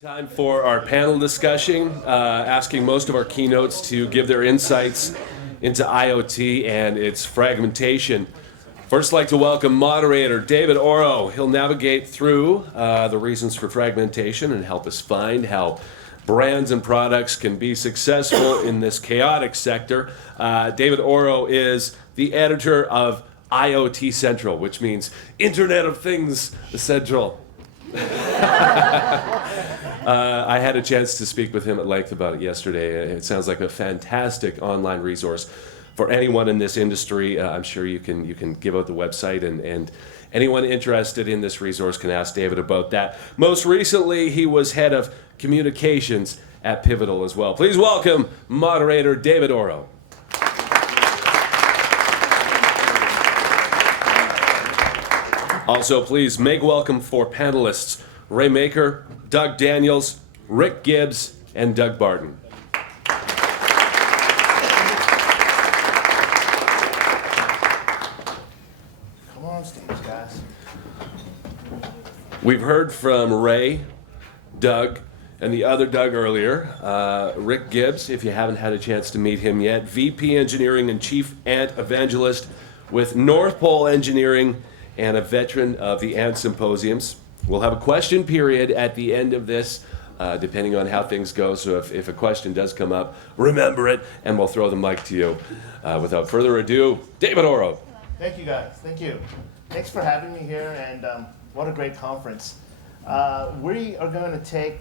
Time for our panel discussion, asking most of our keynotes to give their insights into IoT and its fragmentation. First, I'd like to welcome moderator David Oro. He'll navigate through the reasons for fragmentation and help us find how brands and products can be successful in this chaotic sector. David Oro is the editor of IoT Central, which means Internet of Things Central. I had a chance to speak with him at length about it yesterday. It sounds like a fantastic online resource for anyone in this industry. I'm sure you can give out the website, and anyone interested in this resource can ask David about that. Most recently, he was head of communications at Pivotal as well. Please welcome moderator David Oro. Also, please make welcome for panelists Ray Maker, Doug Daniels, Rick Gibbs, and Doug Barton. Come on stage, guys. We've heard from Ray, Doug, and the other Doug earlier. Rick Gibbs, if you haven't had a chance to meet him yet, VP Engineering and Chief Ant Evangelist with North Pole Engineering and a veteran of the Ant Symposiums. We'll have a question period at the end of this, depending on how things go. So if a question does come up, remember it, and we'll throw the mic to you. Without further ado, David Oro. Thank you, guys. Thank you. Thanks for having me here, and what a great conference. We are going to take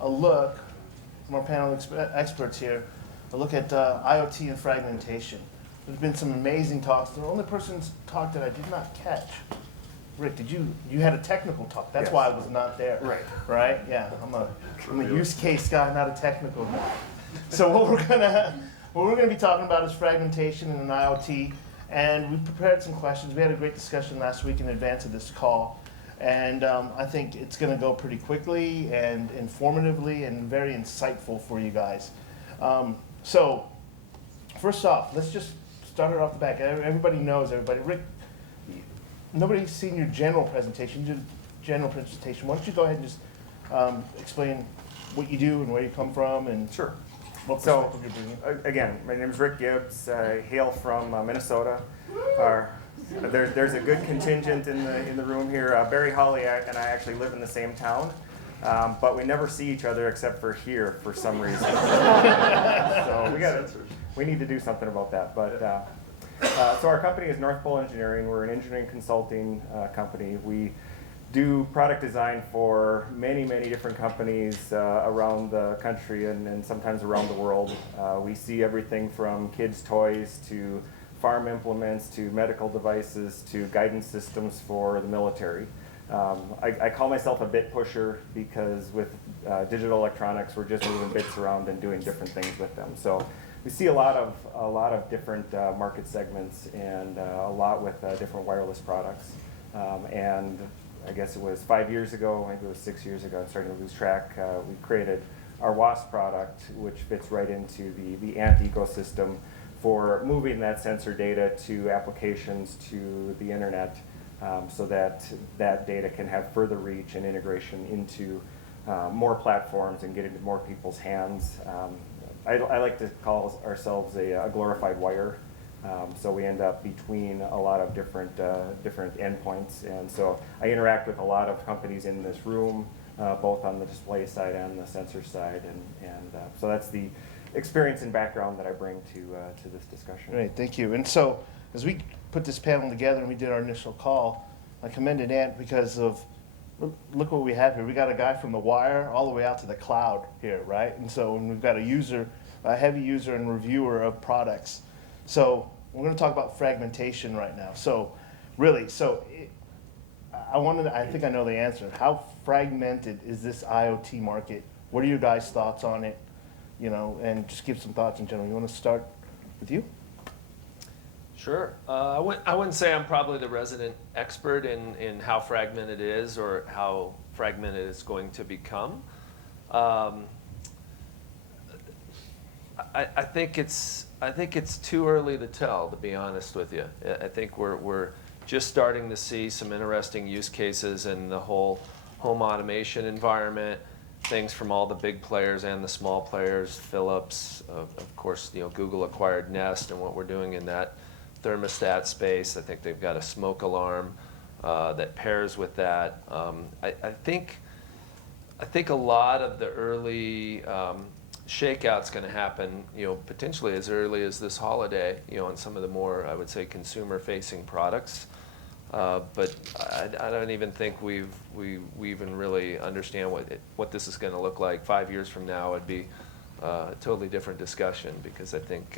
a look, from our panel experts here, a look at IoT and fragmentation. There's been some amazing talks. The only person's talk that I did not catch, Rick, you had a technical talk. That's Yes. why I was not there. Right? Yeah, I'm a use case guy, not a technical guy. So what we're gonna be talking about is fragmentation in an IoT, and we prepared some questions. We had a great discussion last week in advance of this call, and I think it's gonna go pretty quickly and informatively and very insightful for you guys. So first off, let's just start it off the back. Everybody knows everybody. Rick, nobody's seen your general presentation. You did a general presentation. Why don't you go ahead and just explain what you do and where you come from and Sure. what So, perspective you're bringing. again, my name is Rick Gibbs. I hail from Minnesota. There's a good contingent in the room here. Barry Holly and I actually live in the same town, but we never see each other except for here for some reason. So we need to do something about that. But so our company is North Pole Engineering. We're an engineering consulting company. We do product design for many different companies around the country and sometimes around the world. We see everything from kids' toys to farm implements to medical devices to guidance systems for the military. I call myself a bit pusher because with digital electronics, we're just moving bits around and doing different things with them. So we see a lot of different market segments and a lot with different wireless products. And I guess it was 5 years ago, maybe it was 6 years ago, I'm starting to lose track, we created our WASP product, which fits right into the Ant ecosystem for moving that sensor data to applications to the internet, so that that data can have further reach and integration into more platforms and get into more people's hands. I like to call ourselves a glorified wire. So we end up between a lot of different endpoints, and so I interact with a lot of companies in this room, both on the display side and the sensor side, and so that's the experience and background that I bring to this discussion. Great, thank you. And so as we put this panel together and we did our initial call, I commended Ant because of, look what we have here. We got a guy from the wire all the way out to the cloud here, right? And so and we've got a heavy user and reviewer of products. So we're going to talk about fragmentation right now. So really, I think I know the answer. How fragmented is this IoT market? What are your guys' thoughts on it? You know, and just give some thoughts in general. You want to start with you? Sure. I wouldn't say I'm probably the resident expert in how fragmented it is or how fragmented it's going to become. I think it's too early to tell, to be honest with you. I think we're just starting to see some interesting use cases in the whole home automation environment. things from all the big players and the small players. Philips, of course, Google acquired Nest, and what we're doing in that thermostat space. I think they've got a smoke alarm that pairs with that. I think a lot of the early shakeout's going to happen, potentially as early as this holiday, on some of the more, I would say, consumer-facing products. But I don't even think we even really understand what this is going to look like 5 years from now. It'd be a totally different discussion, because I think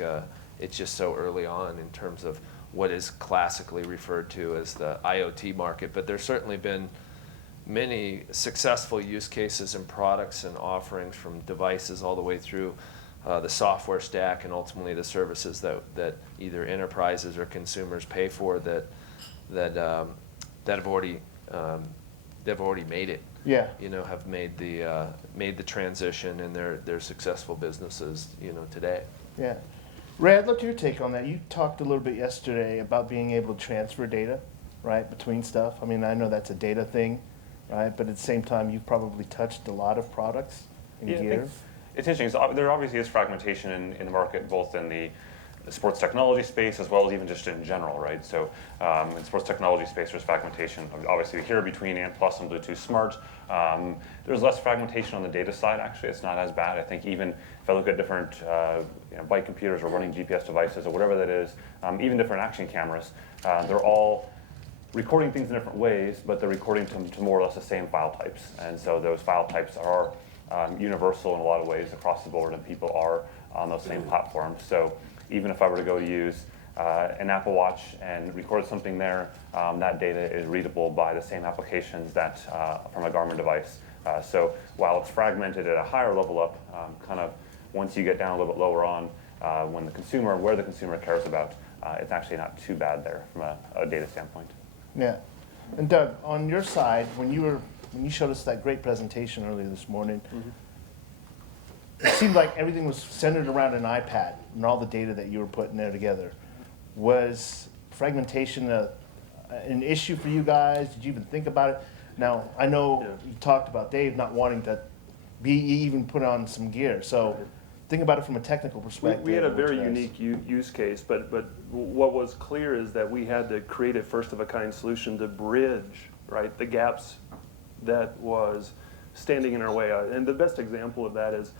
it's just so early on in terms of what is classically referred to as the IoT market. But there's certainly been many successful use cases and products and offerings, from devices all the way through the software stack, and ultimately the services that either enterprises or consumers pay for that have already made it. Yeah. Have made the transition, and they're successful businesses, today. Yeah. Ray, I'd love your take on that. You talked a little bit yesterday about being able to transfer data, right, between stuff. I mean, I know that's a data thing, right? But at the same time, you've probably touched a lot of products in Yeah, I gear. think it's interesting. So there obviously is fragmentation in the market, both in the sports technology space as well as even just in general, right? So in sports technology space, there's fragmentation. Obviously, here between ANT+ and Bluetooth Smart, there's less fragmentation on the data side. Actually, it's not as bad. I think even if I look at different bike computers or running GPS devices or whatever that is, even different action cameras, they're all recording things in different ways, but they're recording to more or less the same file types. And so those file types are universal in a lot of ways across the board, and people are on those same platforms. So even if I were to go to use an Apple Watch and record something there, that data is readable by the same applications that from a Garmin device. So while it's fragmented at a higher level up, kind of once you get down a little bit lower on, where the consumer cares about, it's actually not too bad there from a data standpoint. Yeah. And Doug, on your side, when you showed us that great presentation earlier this morning, it seemed like everything was centered around an iPad and all the data that you were putting there together. Was fragmentation an issue for you guys? Did you even think about it? Now, I know you talked about Dave not wanting to even put on some gear. So think about it from a technical perspective. We had a which very is- unique use case, but what was clear is that we had to create a first-of-a-kind solution to bridge, right, the gaps that was standing in our way. And the best example of that is,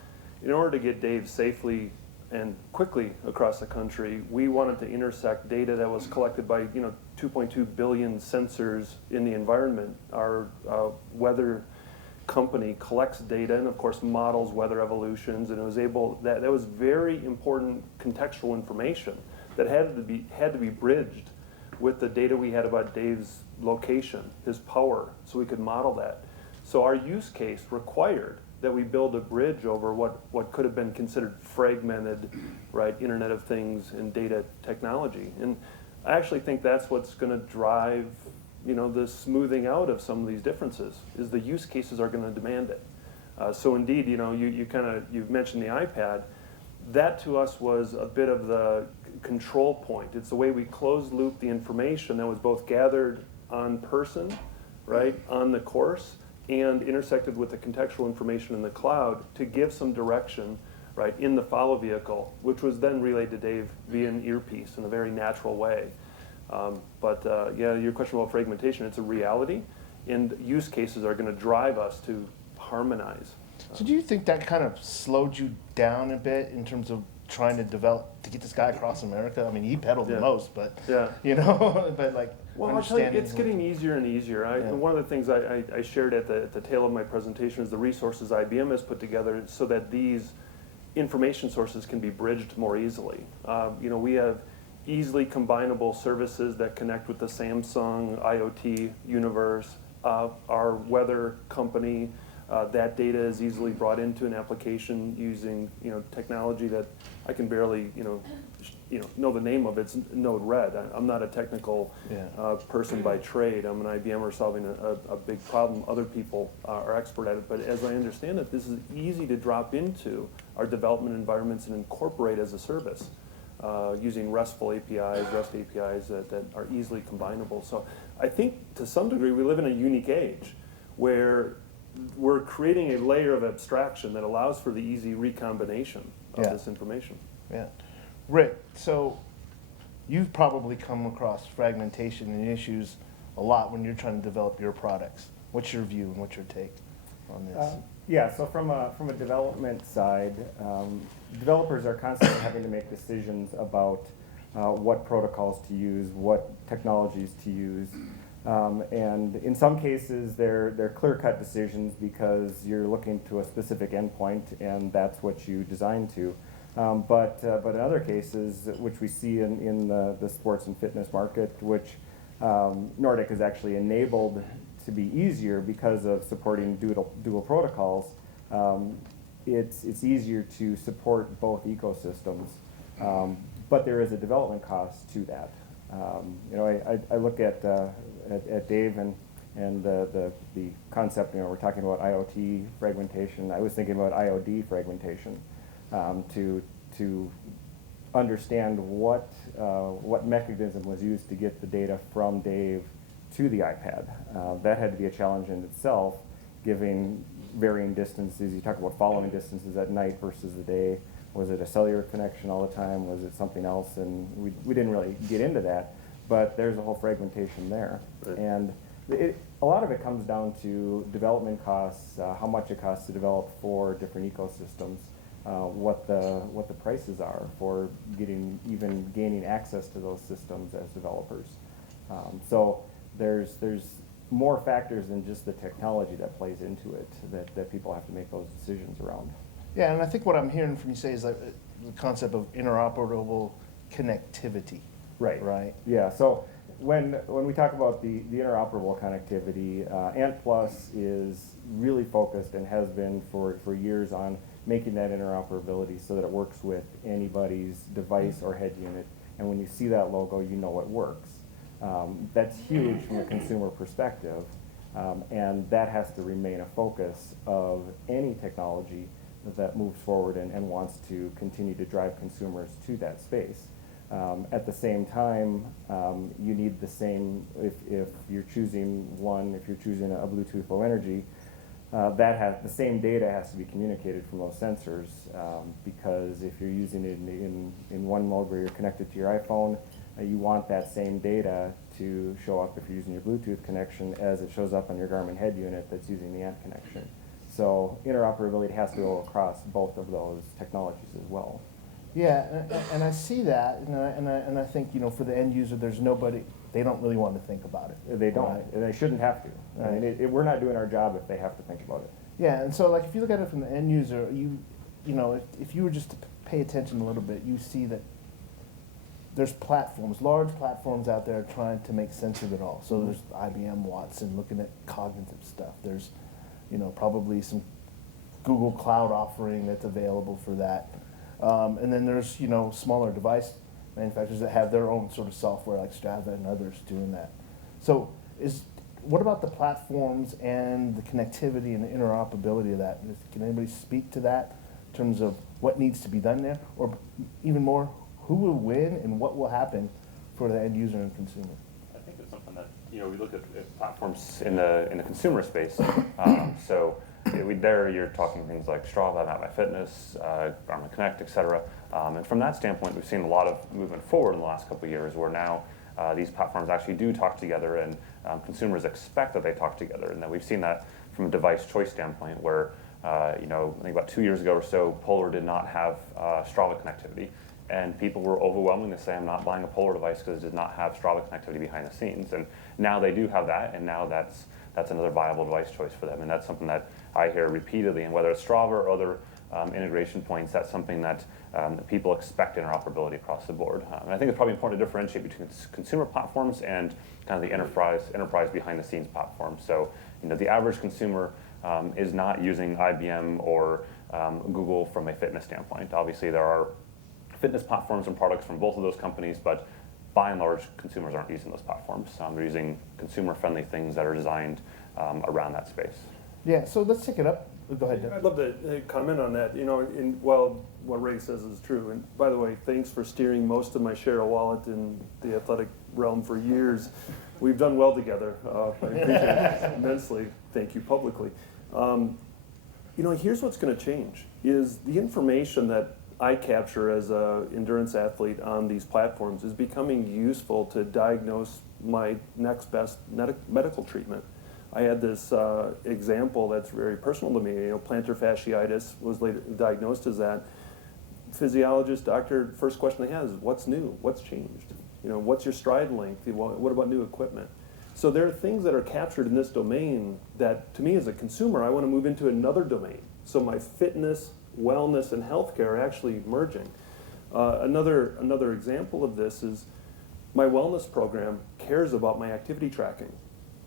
in order to get Dave safely and quickly across the country, we wanted to intersect data that was collected by 2.2 billion sensors in the environment. Our weather company collects data and of course models weather evolutions, and it was that was very important contextual information that had to be bridged with the data we had about Dave's location, his power, so we could model that. So our use case required that we build a bridge over what could have been considered fragmented, right, Internet of Things and data technology. And I actually think that's what's going to drive, the smoothing out of some of these differences, is the use cases are going to demand it. So indeed, you've mentioned the iPad. That to us was a bit of the control point. It's the way we closed loop the information that was both gathered on person, right, on the course, and intersected with the contextual information in the cloud to give some direction, right, in the follow vehicle, which was then relayed to Dave via an earpiece in a very natural way. Your question about fragmentation, it's a reality, and use cases are going to drive us to harmonize. So do you think that kind of slowed you down a bit in terms of trying to get this guy across America? I mean, he pedaled the most, but but like. Well, I'll tell you, understanding it's getting easier and easier. One of the things I shared at the tail of my presentation is the resources IBM has put together so that these information sources can be bridged more easily. We have easily combinable services that connect with the Samsung IoT universe. Our weather company, that data is easily brought into an application using technology that I can barely know the name of. It's Node-RED. I'm not a technical person by trade. I'm an IBMer solving a big problem. Other people are expert at it. But as I understand it, this is easy to drop into our development environments and incorporate as a service using RESTful APIs, REST APIs that are easily combinable. So I think to some degree we live in a unique age where we're creating a layer of abstraction that allows for the easy recombination of Yeah. this information. Yeah. Rick, so you've probably come across fragmentation and issues a lot when you're trying to develop your products. What's your view and what's your take on this? Yeah, so from a development side, developers are constantly having to make decisions about what protocols to use, what technologies to use. And in some cases, they're clear-cut decisions because you're looking to a specific endpoint and that's what you design to. But in other cases, which we see in the sports and fitness market, which Nordic has actually enabled to be easier because of supporting dual protocols, it's easier to support both ecosystems. But there is a development cost to that. I look at Dave and the concept. We're talking about IoT fragmentation. I was thinking about IOD fragmentation to understand what mechanism was used to get the data from Dave to the iPad. That had to be a challenge in itself, giving varying distances. You talk about following distances at night versus the day. Was it a cellular connection all the time? Was it something else? And we didn't really get into that, but there's a whole fragmentation there. Right. And a lot of it comes down to development costs, how much it costs to develop for different ecosystems, what the prices are for gaining access to those systems as developers. So there's more factors than just the technology that plays into it that people have to make those decisions around. Yeah, and I think what I'm hearing from you say is like the concept of interoperable connectivity. Right. Right. Yeah. So when we talk about the interoperable connectivity, Ant Plus is really focused and has been for years on making that interoperability so that it works with anybody's device or head unit. And when you see that logo, you know it works. That's huge from a consumer perspective, and that has to remain a focus of any technology that moves forward and wants to continue to drive consumers to that space. At the same time, you need the same, if you're choosing a Bluetooth Low Energy, the same data has to be communicated from those sensors, because if you're using it in one mode where you're connected to your iPhone, you want that same data to show up if you're using your Bluetooth connection as it shows up on your Garmin head unit that's using the Ant connection. So interoperability has to go across both of those technologies as well. Yeah, and I see that, and I think, for the end user, there's nobody, they don't really want to think about it. They don't, Right. and they shouldn't have to. I mean, we're not doing our job if they have to think about it. Yeah, and so like if you look at it from the end user, if you were just to pay attention a little bit, you see that there's large platforms out there trying to make sense of it all. So there's IBM Watson looking at cognitive stuff. There's, probably some Google Cloud offering that's available for that. And then there's, smaller device manufacturers that have their own sort of software like Strava and others doing that. So what about the platforms and the connectivity and the interoperability of that? Can anybody speak to that in terms of what needs to be done there? Or even more, who will win and what will happen for the end user and consumer? I think it's something that, we look at platforms in the consumer space. So there you're talking things like Strava, MapMyFitness, Garmin Connect, et cetera. And from that standpoint, we've seen a lot of movement forward in the last couple of years where now these platforms actually do talk together and consumers expect that they talk together. And then we've seen that from a device choice standpoint where, I think about 2 years ago or so, Polar did not have Strava connectivity. And people were overwhelmingly saying, I'm not buying a Polar device because it does not have Strava connectivity behind the scenes. And now they do have that, and now that's another viable device choice for them. And that's something that I hear repeatedly, and whether it's Strava or other integration points, that's something that people expect interoperability across the board. And I think it's probably important to differentiate between consumer platforms and kind of the enterprise behind the scenes platform. So, the average consumer is not using IBM or Google from a fitness standpoint. Obviously, there are fitness platforms and products from both of those companies, but by and large, consumers aren't using those platforms. They're using consumer-friendly things that are designed around that space. Yeah, so let's take it up. Go ahead, Doug. I'd love to comment on that. While what Ray says is true, and by the way, thanks for steering most of my share of wallet in the athletic realm for years. We've done well together. I appreciate it immensely. Thank you publicly. Here's what's going to change is the information that I capture as an endurance athlete on these platforms is becoming useful to diagnose my next best medical treatment. I had this example that's very personal to me. Plantar fasciitis was later diagnosed as that. Physiologist, doctor, first question they have is, what's new? What's changed? What's your stride length? What about new equipment? So there are things that are captured in this domain that, to me as a consumer, I want to move into another domain. So my fitness, wellness, and healthcare are actually merging. Another example of this is my wellness program cares about my activity tracking.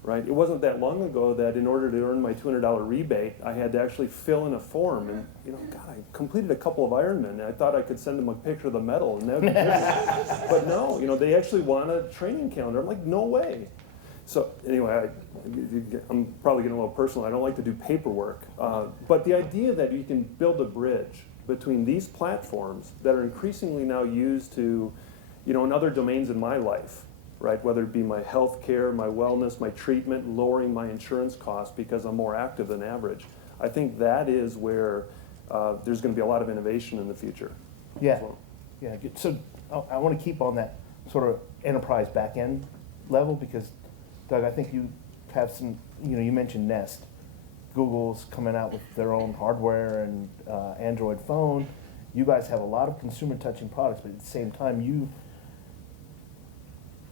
Right? It wasn't that long ago that in order to earn my $200 rebate, I had to actually fill in a form. And God, I completed a couple of Ironman. And I thought I could send them a picture of the medal, and that would be great. But no, they actually want a training calendar. I'm like, no way. So anyway, I'm probably getting a little personal. I don't like to do paperwork, but the idea that you can build a bridge between these platforms that are increasingly now used to, in other domains in my life. Right, whether it be my health care, my wellness, my treatment, lowering my insurance costs because I'm more active than average. I think that is where there's going to be a lot of innovation in the future. Yeah, yeah. Good. So I want to keep on that sort of enterprise back-end level because, Doug, I think you have some, you mentioned Nest. Google's coming out with their own hardware and Android phone. You guys have a lot of consumer-touching products, but at the same time, you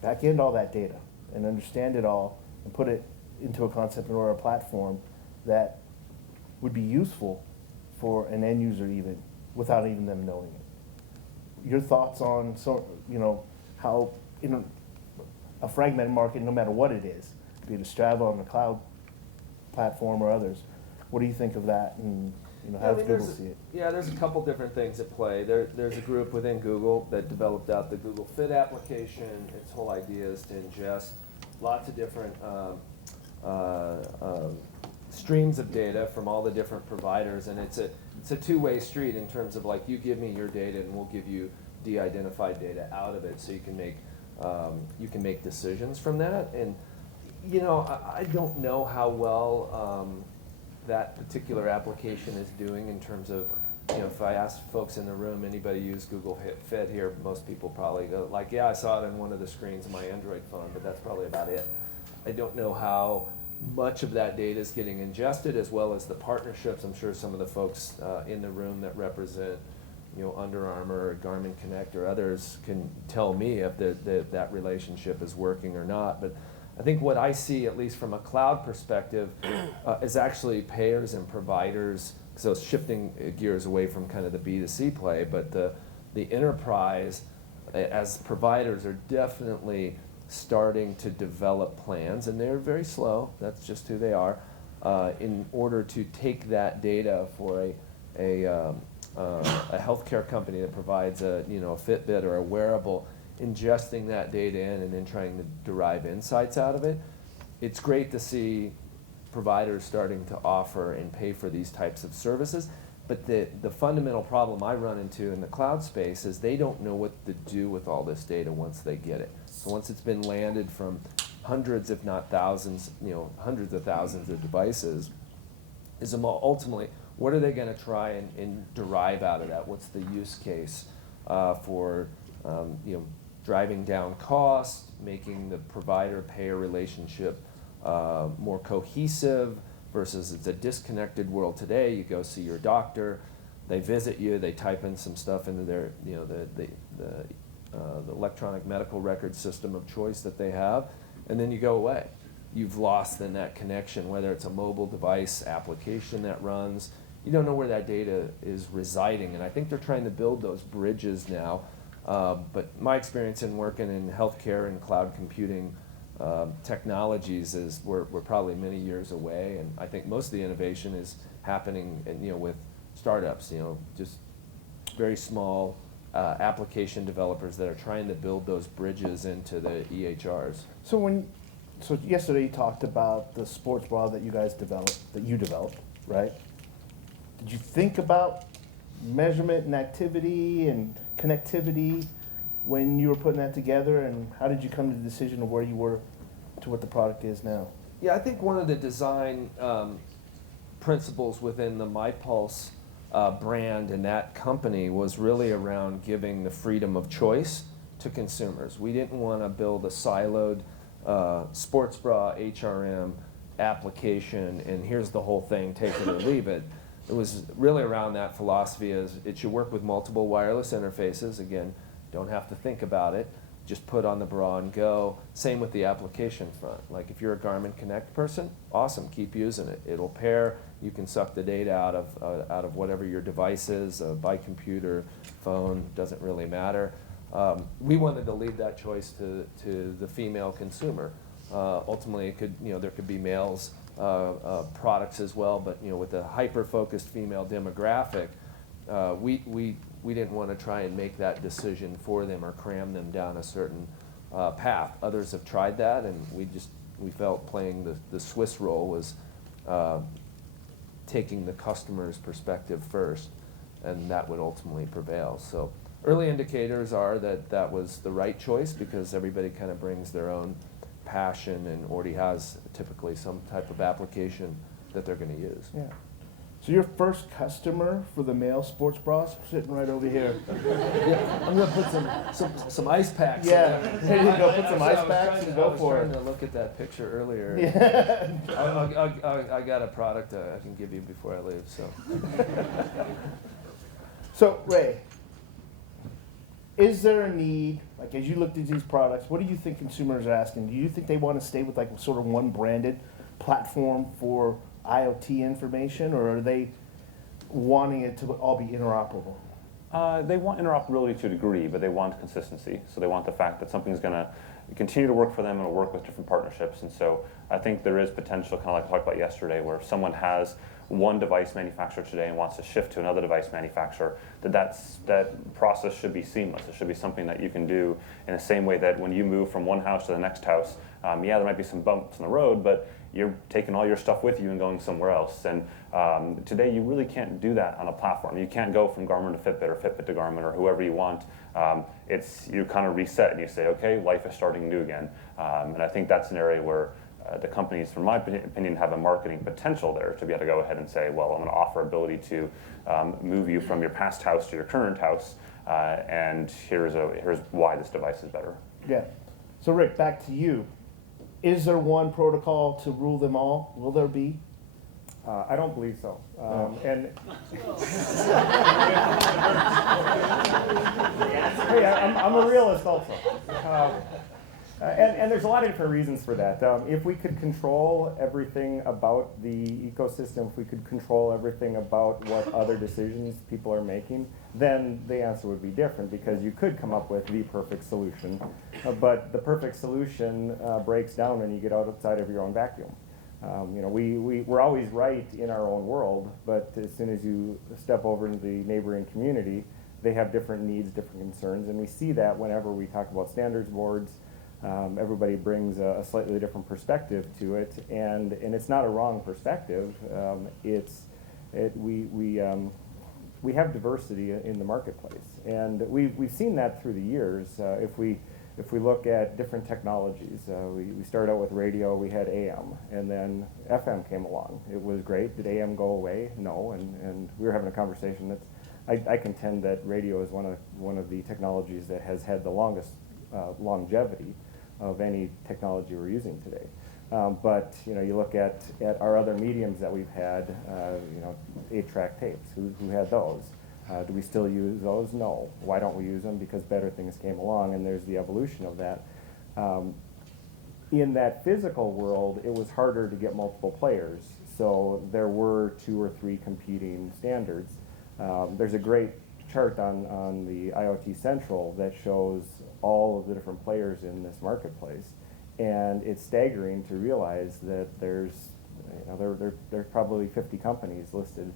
back end all that data and understand it all and put it into a concept or a platform that would be useful for an end user even without even them knowing it. Your thoughts on how a fragmented market, no matter what it is, be it a Strava on the cloud platform or others, what do you think of that, and how does Google see it? Yeah, there's a couple different things at play. There's a group within Google that developed out the Google Fit application. Its whole idea is to ingest lots of different streams of data from all the different providers, and it's a two-way street in terms of like, you give me your data and we'll give you de-identified data out of it, so you can make decisions from that. And I don't know how well that particular application is doing in terms of, if I ask folks in the room, anybody use Google Fit here, most people probably go like, yeah, I saw it on one of the screens of my Android phone, but that's probably about it. I don't know how much of that data is getting ingested, as well as the partnerships. I'm sure some of the folks in the room that represent, Under Armour or Garmin Connect or others can tell me if that relationship is working or not. But I think what I see, at least from a cloud perspective, is actually payers and providers, so shifting gears away from kind of the B2C play, but the enterprise as providers are definitely starting to develop plans, and they're very slow, that's just who they are, in order to take that data for a healthcare company that provides a Fitbit or a wearable, ingesting that data in and then trying to derive insights out of it. It's great to see providers starting to offer and pay for these types of services, but the fundamental problem I run into in the cloud space is they don't know what to do with all this data once they get it. So once it's been landed from hundreds, if not thousands, hundreds of thousands of devices, is ultimately, what are they going to try and derive out of that? What's the use case for driving down costs, making the provider-payer relationship more cohesive, versus it's a disconnected world today. You go see your doctor, they visit you, they type in some stuff into their, the electronic medical record system of choice that they have, and then you go away. You've lost then that connection, whether it's a mobile device application that runs. You don't know where that data is residing, and I think they're trying to build those bridges now. But my experience in working in healthcare and cloud computing technologies is we're probably many years away, and I think most of the innovation is happening with startups, just very small application developers that are trying to build those bridges into the EHRs. So yesterday you talked about the sports bra that you developed, right? Did you think about measurement and activity and connectivity when you were putting that together, and how did you come to the decision of where you were to what the product is now? Yeah, I think one of the design principles within the MyPulse brand and that company was really around giving the freedom of choice to consumers. We didn't want to build a siloed sports bra HRM application and here's the whole thing, take it or leave it. It was really around that philosophy as it should work with multiple wireless interfaces. Again, don't have to think about it. Just put on the bra and go. Same with the application front. Like if you're a Garmin Connect person, awesome, keep using it. It'll pair. You can suck the data out of whatever your device is, by computer, phone, doesn't really matter. We wanted to leave that choice to the female consumer. Ultimately, it could, there could be males products as well, but with a hyper-focused female demographic, we didn't want to try and make that decision for them or cram them down a certain path. Others have tried that, and we felt playing the Swiss role was taking the customer's perspective first, and that would ultimately prevail. So early indicators are that was the right choice because everybody kind of brings their own passion and already has typically some type of application that they're going to use. Yeah. So your first customer for the male sports bras sitting right over here. Yeah, I'm going to put some ice packs. Yeah, in there you go. Put some ice I was packs trying and to- go I was for trying it. to look at that picture earlier. Yeah. I got a product I can give you before I leave. So So Ray, is there a need, like as you looked at these products, what do you think consumers are asking? Do you think they want to stay with like sort of one branded platform for IoT information, or are they wanting it to all be interoperable? They want interoperability to a degree, but they want consistency. So they want the fact that something's going to continue to work for them and will work with different partnerships. And so I think there is potential, kind of like I talked about yesterday, where if someone has one device manufacturer today and wants to shift to another device manufacturer, that process should be seamless. It should be something that you can do in the same way that when you move from one house to the next house, yeah, there might be some bumps in the road, but you're taking all your stuff with you and going somewhere else. And today you really can't do that on a platform. You can't go from Garmin to Fitbit or Fitbit to Garmin or whoever you want. You kind of reset and you say, okay, life is starting new again. And I think that's an area where the companies, from my opinion, have a marketing potential there to be able to go ahead and say, well, I'm going to offer ability to move you from your past house to your current house, and here's why this device is better. Yeah. So Rick, back to you. Is there one protocol to rule them all? Will there be? I don't believe so. And hey, I'm a realist also. And there's a lot of different reasons for that. If we could control everything about the ecosystem, if we could control everything about what other decisions people are making, then the answer would be different because you could come up with the perfect solution. But the perfect solution breaks down when you get outside of your own vacuum. We're always right in our own world, but as soon as you step over into the neighboring community, they have different needs, different concerns, and we see that whenever we talk about standards boards. Everybody brings a slightly different perspective to it, and it's not a wrong perspective. We have diversity in the marketplace, and we've seen that through the years. If we look at different technologies, we started out with radio. We had AM, and then FM came along. It was great. Did AM go away? No. And we were having a conversation that I contend that radio is one of the technologies that has had the longest longevity of any technology we're using today. But you look at our other mediums that we've had, 8-track tapes. Who had those? Do we still use those? No. Why don't we use them? Because better things came along, and there's the evolution of that. In that physical world, it was harder to get multiple players, so there were 2 or 3 competing standards. There's a great chart on the IoT Central that shows all of the different players in this marketplace, and it's staggering to realize that there's probably 50 companies listed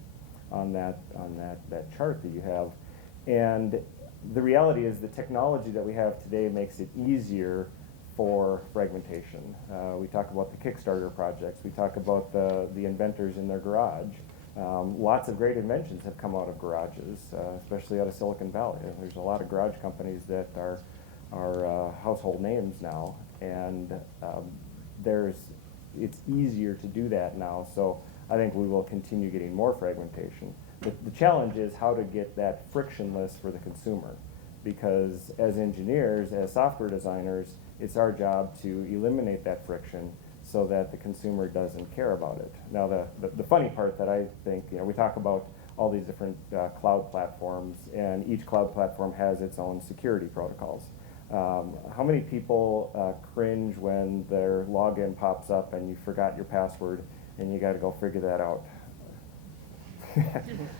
on that chart that you have, and the reality is the technology that we have today makes it easier for fragmentation. We talk about the Kickstarter projects. We talk about the inventors in their garage. Lots of great inventions have come out of garages, especially out of Silicon Valley. There's a lot of garage companies that are household names now, and it's easier to do that now. So I think we will continue getting more fragmentation. The challenge is how to get that frictionless for the consumer. Because as engineers, as software designers, it's our job to eliminate that friction so that the consumer doesn't care about it. Now, the funny part that I think, we talk about all these different cloud platforms, and each cloud platform has its own security protocols. How many people cringe when their login pops up and you forgot your password and you got to go figure that out?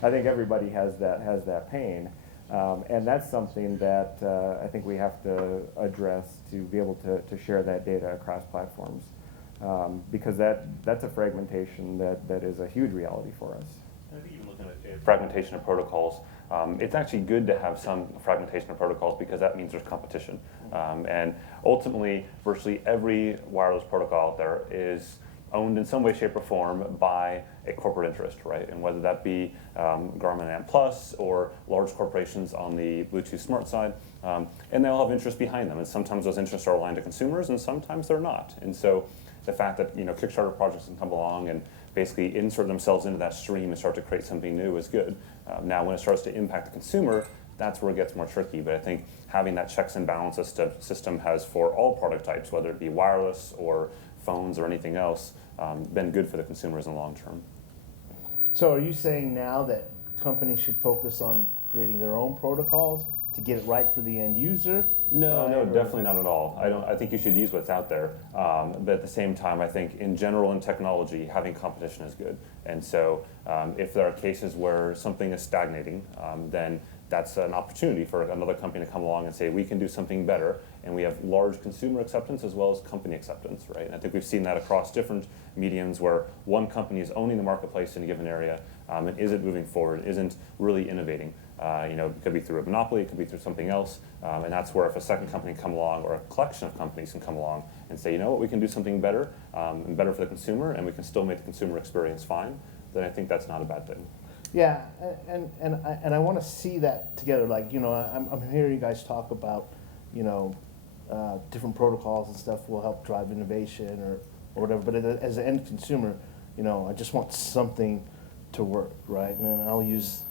I think everybody has that pain. And that's something that I think we have to address to be able to share that data across platforms. Because that's a fragmentation that is a huge reality for us. I think even looking at fragmentation of protocols, it's actually good to have some fragmentation of protocols because that means there's competition. And ultimately, virtually every wireless protocol out there is owned in some way, shape, or form by a corporate interest, right? And whether that be Garmin Ant Plus or large corporations on the Bluetooth Smart side, and they all have interests behind them. And sometimes those interests are aligned to consumers, and sometimes they're not. And so the fact that Kickstarter projects can come along and basically insert themselves into that stream and start to create something new is good. Now, when it starts to impact the consumer, that's where it gets more tricky. But I think having that checks and balances system has for all product types, whether it be wireless or phones or anything else, been good for the consumers in the long term. So are you saying now that companies should focus on creating their own protocols to get it right for the end user? No, right? no, Or- definitely not at all. I think you should use what's out there. But at the same time, I think in general in technology, having competition is good. And so if there are cases where something is stagnating, then that's an opportunity for another company to come along and say, we can do something better. And we have large consumer acceptance as well as company acceptance, right? And I think we've seen that across different mediums where one company is owning the marketplace in a given area and isn't moving forward, isn't really innovating. It could be through a monopoly, it could be through something else. And that's where if a second company can come along or a collection of companies can come along and say, you know what, we can do something better and better for the consumer and we can still make the consumer experience fine, then I think that's not a bad thing. Yeah, and I want to see that together. Like, I'm hearing you guys talk about, different protocols and stuff will help drive innovation or whatever. But as an end consumer, I just want something to work, right? And then I'll use.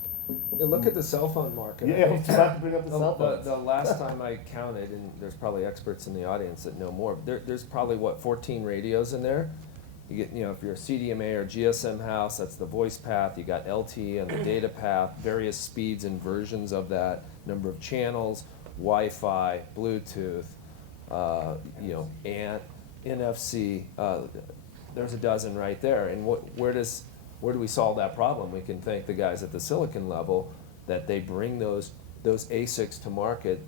Yeah, look at the cell phone market. Yeah, I was about to bring up the cell The, phones. the last time I counted, and there's probably experts in the audience that know more, there's probably, 14 radios in there? You get, if you're a CDMA or GSM house, that's the voice path. You got LTE and the data path, various speeds and versions of that, number of channels, Wi-Fi, Bluetooth, ANT, NFC. There's a dozen right there. And where do we solve that problem? We can thank the guys at the silicon level that they bring those ASICs to market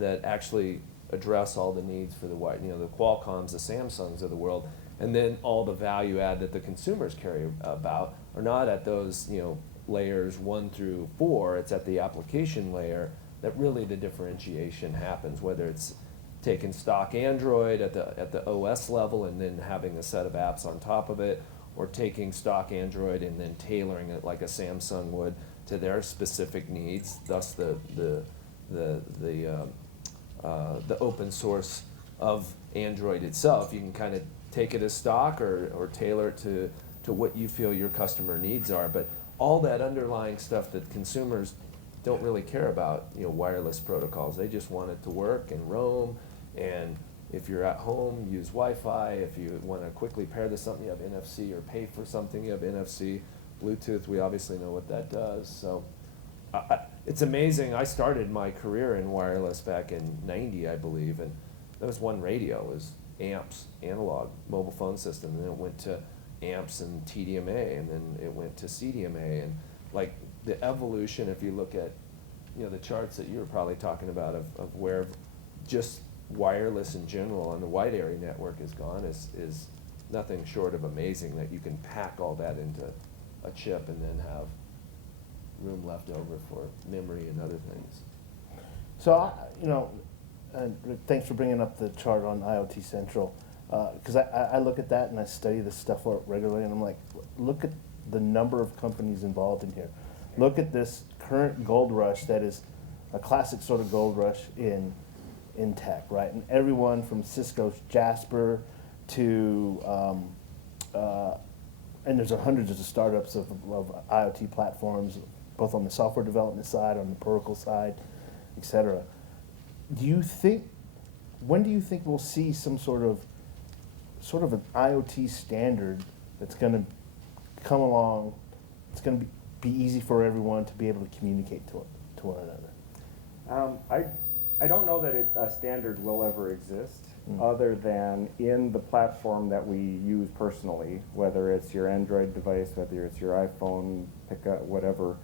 that actually address all the needs for the the Qualcomms, the Samsungs of the world. And then all the value add that the consumers care about are not at those, layers 1 through 4. It's at the application layer that really the differentiation happens, whether it's taking stock Android at the OS level and then having a set of apps on top of it, or taking stock Android and then tailoring it like a Samsung would to their specific needs, thus the open source of Android itself. You can kind of take it as stock or tailor it to what you feel your customer needs are. But all that underlying stuff that consumers don't really care about, wireless protocols. They just want it to work and roam. And if you're at home, use Wi-Fi. If you want to quickly pair to something, you have NFC, or pay for something, you have NFC. Bluetooth, we obviously know what that does. So it's amazing. I started my career in wireless back in '90, I believe, and there was one radio. It was amps, analog, mobile phone system, and then it went to amps and TDMA, and then it went to CDMA, and like the evolution, if you look at, the charts that you were probably talking about of where just wireless in general on the wide area network has gone is nothing short of amazing, that you can pack all that into a chip and then have room left over for memory and other things. So, and thanks for bringing up the chart on IoT Central, because I look at that and I study this stuff regularly, and I'm like, look at the number of companies involved in here. Look at this current gold rush that is a classic sort of gold rush in tech, right? And everyone from Cisco's Jasper to and there's hundreds of startups of IoT platforms, both on the software development side, on the protocol side, et cetera. When do you think we'll see some sort of an IoT standard that's going to come along? It's going to be easy for everyone to be able to communicate to one another. I don't know that a standard will ever exist, other than in the platform that we use personally, whether it's your Android device, whether it's your iPhone, pick up whatever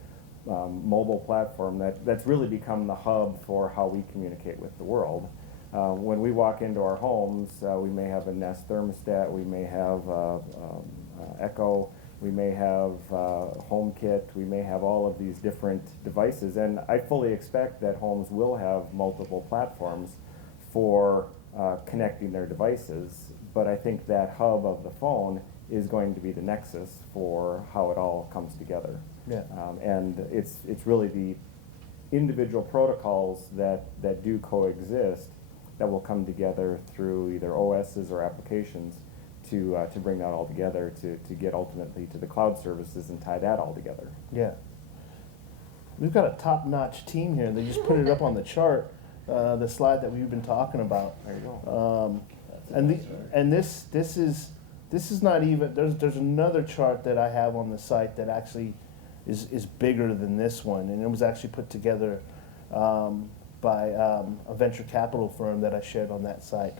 mobile platform, that's really become the hub for how we communicate with the world. When we walk into our homes, we may have a Nest thermostat, we may have Echo, we may have HomeKit, we may have all of these different devices, and I fully expect that homes will have multiple platforms for connecting their devices, but I think that hub of the phone is going to be the nexus for how it all comes together. Yeah. And it's really the individual protocols that do coexist that will come together through either OSs or applications to bring that all together to get ultimately to the cloud services and tie that all together. Yeah. We've got a top-notch team here. They just put it up on the chart, the slide that we've been talking about. There you go. And this is not even, there's another chart that I have on the site that actually is bigger than this one, and it was actually put together by a venture capital firm that I shared on that site.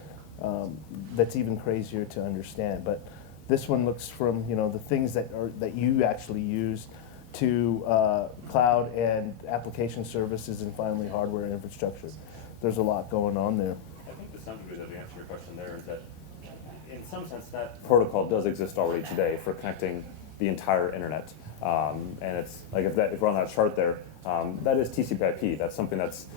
That's even crazier to understand. But this one looks from the things that you actually use to cloud and application services, and finally hardware and infrastructure. There's a lot going on there. I think to some degree that the answer to your question there is that in some sense that protocol does exist already today for connecting the entire internet. And it's like if we're on that chart there, that is TCP/IP. That's something that's,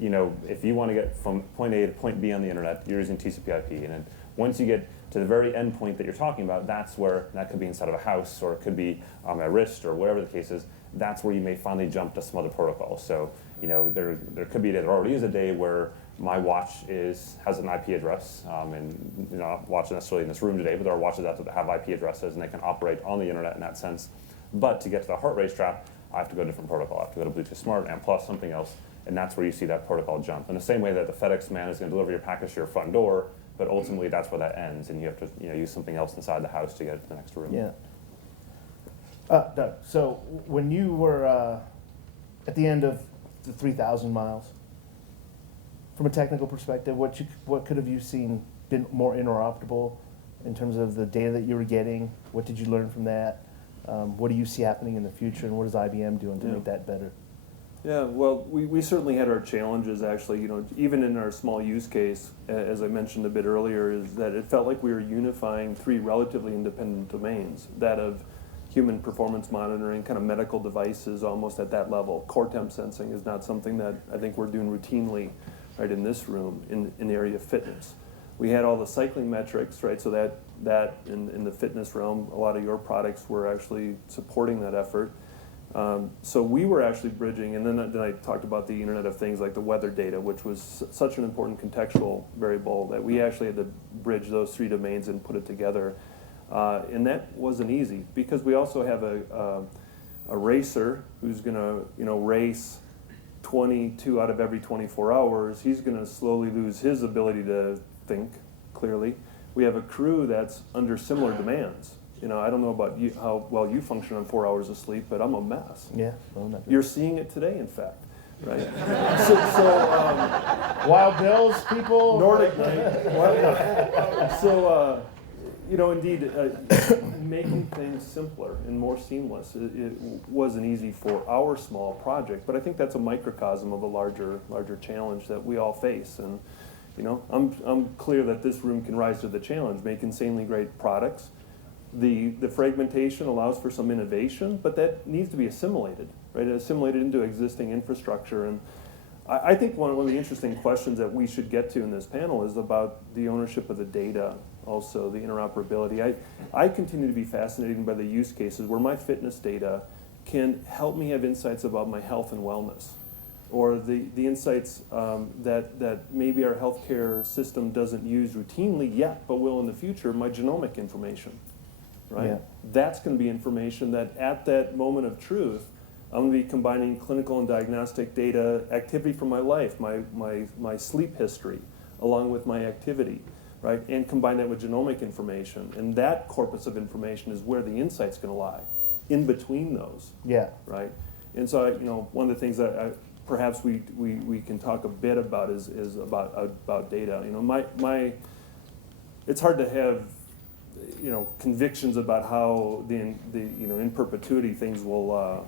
if you want to get from point A to point B on the internet, you're using TCP/IP. And then once you get to the very end point that you're talking about, that's where, that could be inside of a house, or it could be on a wrist, or whatever the case is, that's where you may finally jump to some other protocol. So, there could be a day, there already is a day where my watch has an IP address, and not watching necessarily in this room today, but there are watches out there that have IP addresses, and they can operate on the internet in that sense. But to get to the heart rate strap, I have to go to a different protocol. I have to go to Bluetooth Smart and plus something else, and that's where you see that protocol jump. In the same way that the FedEx man is going to deliver your package to your front door, but ultimately that's where that ends, and you have to use something else inside the house to get it to the next room. Yeah. Doug, so when you were at the end of the 3,000 miles, from a technical perspective, what could have you seen been more interoperable in terms of the data that you were getting? What did you learn from that? What do you see happening in the future, and what is IBM doing to make that better? Yeah, well, we certainly had our challenges, actually. Even in our small use case, as I mentioned a bit earlier, is that it felt like we were unifying three relatively independent domains, that of human performance monitoring, kind of medical devices, almost at that level. Core temp sensing is not something that I think we're doing routinely right in this room in the area of fitness. We had all the cycling metrics, right? So that in the fitness realm, a lot of your products were actually supporting that effort. So we were actually bridging, and then I talked about the Internet of Things, like the weather data, which was such an important contextual variable that we actually had to bridge those three domains and put it together. And that wasn't easy, because we also have a racer who's going to race 22 out of every 24 hours. He's going to slowly lose his ability to think clearly. We have a crew that's under similar demands. I don't know about you, how well you function on 4 hours of sleep, but I'm a mess. Yeah, well, not You're seeing it today, in fact, right? Wild Bills, people. Nordic night. So, indeed, making things simpler and more seamless, it wasn't easy for our small project, but I think that's a microcosm of a larger challenge that we all face. And I'm clear that this room can rise to the challenge, make insanely great products. The fragmentation allows for some innovation, but that needs to be assimilated, right? Assimilated into existing infrastructure. And I think one of the interesting questions that we should get to in this panel is about the ownership of the data, also the interoperability. I continue to be fascinated by the use cases where my fitness data can help me have insights about my health and wellness, or the insights that maybe our healthcare system doesn't use routinely yet, but will in the future, my genomic information. right? Yeah. That's going to be information that at that moment of truth, I'm going to be combining clinical and diagnostic data, activity from my life, my sleep history, along with my activity, right? And combine that with genomic information. And that corpus of information is where the insight's going to lie, in between those, Yeah. right? And so, one of the things that perhaps we can talk a bit about is about data. It's hard to have convictions about how the in perpetuity things will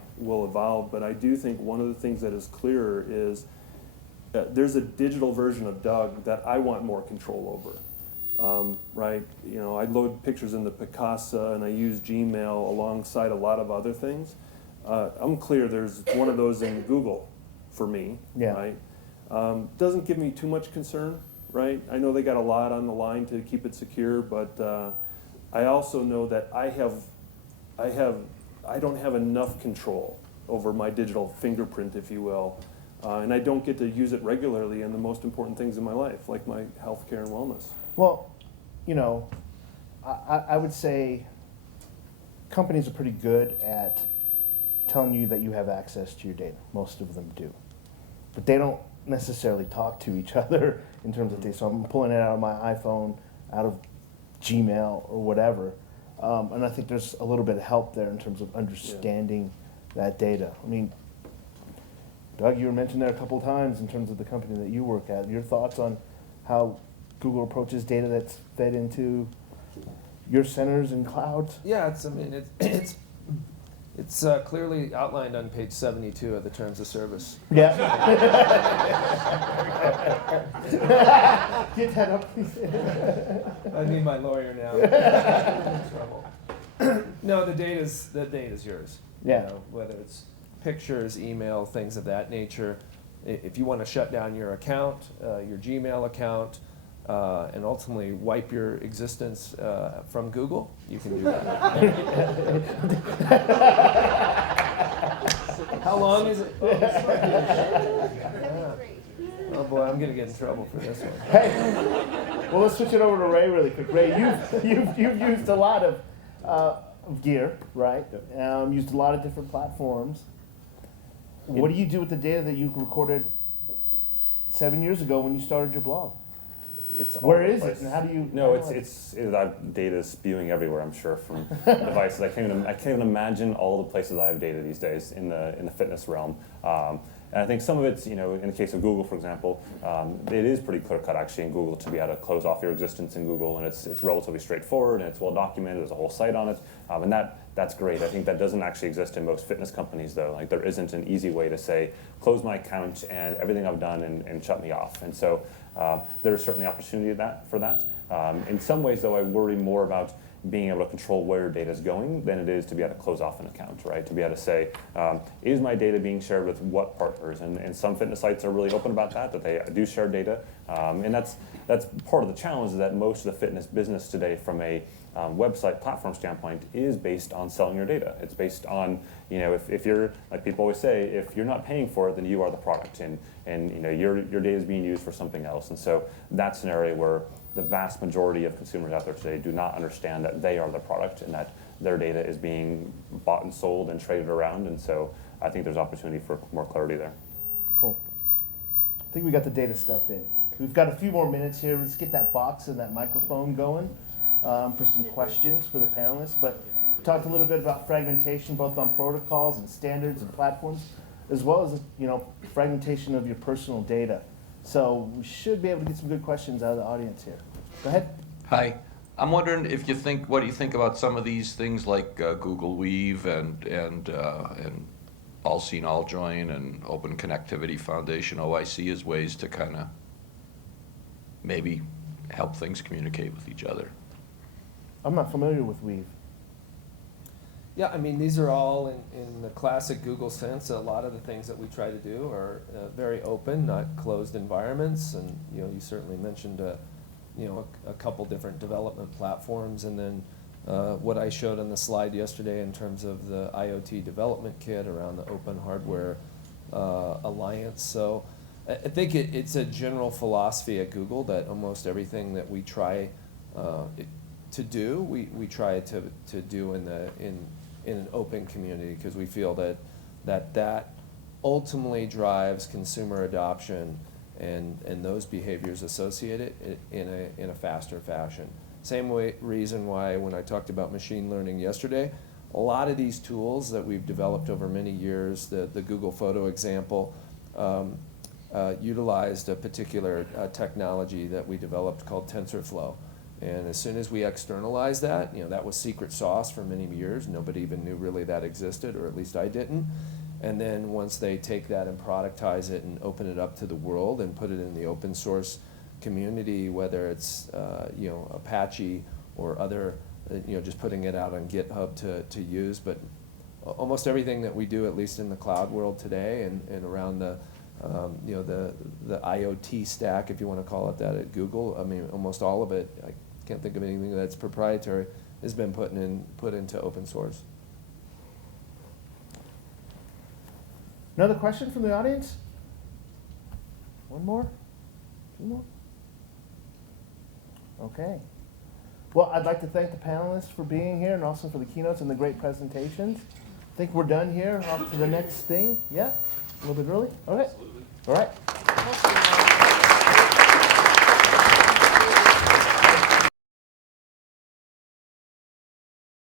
evolve, but I do think one of the things that is clear is that there's a digital version of Doug that I want more control over. Right? I load pictures into Picasa and I use Gmail alongside a lot of other things. I'm clear there's one of those in Google for me. Yeah. Right? Doesn't give me too much concern. Right? I know they got a lot on the line to keep it secure, but I also know that I don't have enough control over my digital fingerprint, if you will, and I don't get to use it regularly in the most important things in my life, like my health care and wellness. Well, I would say companies are pretty good at telling you that you have access to your data. Most of them do. But they don't necessarily talk to each other in terms of data. So I'm pulling it out of my iPhone, out of Gmail or whatever. And I think there's a little bit of help there in terms of understanding that data. I mean, Doug, you were mentioned there a couple of times in terms of the company that you work at. Your thoughts on how Google approaches data that's fed into your centers and clouds? Yeah, it's clearly outlined on page 72 of the terms of service. Yeah. Get that up, please. I need my lawyer now. No, the data's yours. Yeah. Whether it's pictures, email, things of that nature. If you want to shut down your account, your Gmail account, and ultimately wipe your existence from Google, you can do that. How long is it? Oh boy, I'm gonna get in trouble for this one. Hey, well, let's switch it over to Ray really quick. Ray, you've used a lot of gear, right? Used a lot of different platforms. What do you do with the data that you recorded 7 years ago when you started your blog? It's all Where over the is it, place. and how do you? No, handle it? it's data is spewing everywhere. I'm sure from devices. I can't even imagine all the places I have data these days in the fitness realm. And I think some of it's, in the case of Google, for example, it is pretty clear cut actually in Google to be able to close off your existence in Google, and it's relatively straightforward and it's well documented. There's a whole site on it, and that's great. I think that doesn't actually exist in most fitness companies though. Like there isn't an easy way to say close my account and everything I've done and shut me off. And so there is certainly opportunity for that. In some ways though, I worry more about being able to control where your data is going than it is to be able to close off an account, right? To be able to say, is my data being shared with what partners? And some fitness sites are really open about that they do share data. And that's part of the challenge is that most of the fitness business today from a website platform standpoint is based on selling your data. It's based on, if you're, like people always say, if you're not paying for it, then you are the product. And your data is being used for something else. And so that's an area where the vast majority of consumers out there today do not understand that they are the product and that their data is being bought and sold and traded around. And so I think there's opportunity for more clarity there. Cool. I think we got the data stuff in. We've got a few more minutes here. Let's get that box and that microphone going for some questions for the panelists. But we talked a little bit about fragmentation, both on protocols and standards and platforms, as well as fragmentation of your personal data. So we should be able to get some good questions out of the audience here. Go ahead. Hi. I'm wondering what do you think about some of these things like Google Weave and All Seen, All Join and Open Connectivity Foundation, OIC, as ways to kind of maybe help things communicate with each other? I'm not familiar with Weave. Yeah, I mean, these are all in the classic Google sense. A lot of the things that we try to do are very open, not closed environments. And you certainly mentioned a couple different development platforms, and then what I showed on the slide yesterday in terms of the IoT development kit around the Open Hardware Alliance. So I think it's a general philosophy at Google that almost everything that we try to do, we try to do in an open community, because we feel that ultimately drives consumer adoption and those behaviors associated in a faster fashion. Same reason why when I talked about machine learning yesterday, a lot of these tools that we've developed over many years, the Google Photo example, utilized a particular technology that we developed called TensorFlow. And as soon as we externalized that, that was secret sauce for many years. Nobody even knew really that existed, or at least I didn't. And then once they take that and productize it and open it up to the world and put it in the open source community, whether it's Apache or other, just putting it out on GitHub to use, but almost everything that we do, at least in the cloud world today, and around the IoT stack, if you want to call it that, at Google, I mean, almost all of it, I can't think of anything that's proprietary, has been put into open source. Another question from the audience? One more? Two more? Okay. Well, I'd like to thank the panelists for being here and also for the keynotes and the great presentations. I think we're done here. Off to the next thing. Yeah? A little bit early? Okay. All right.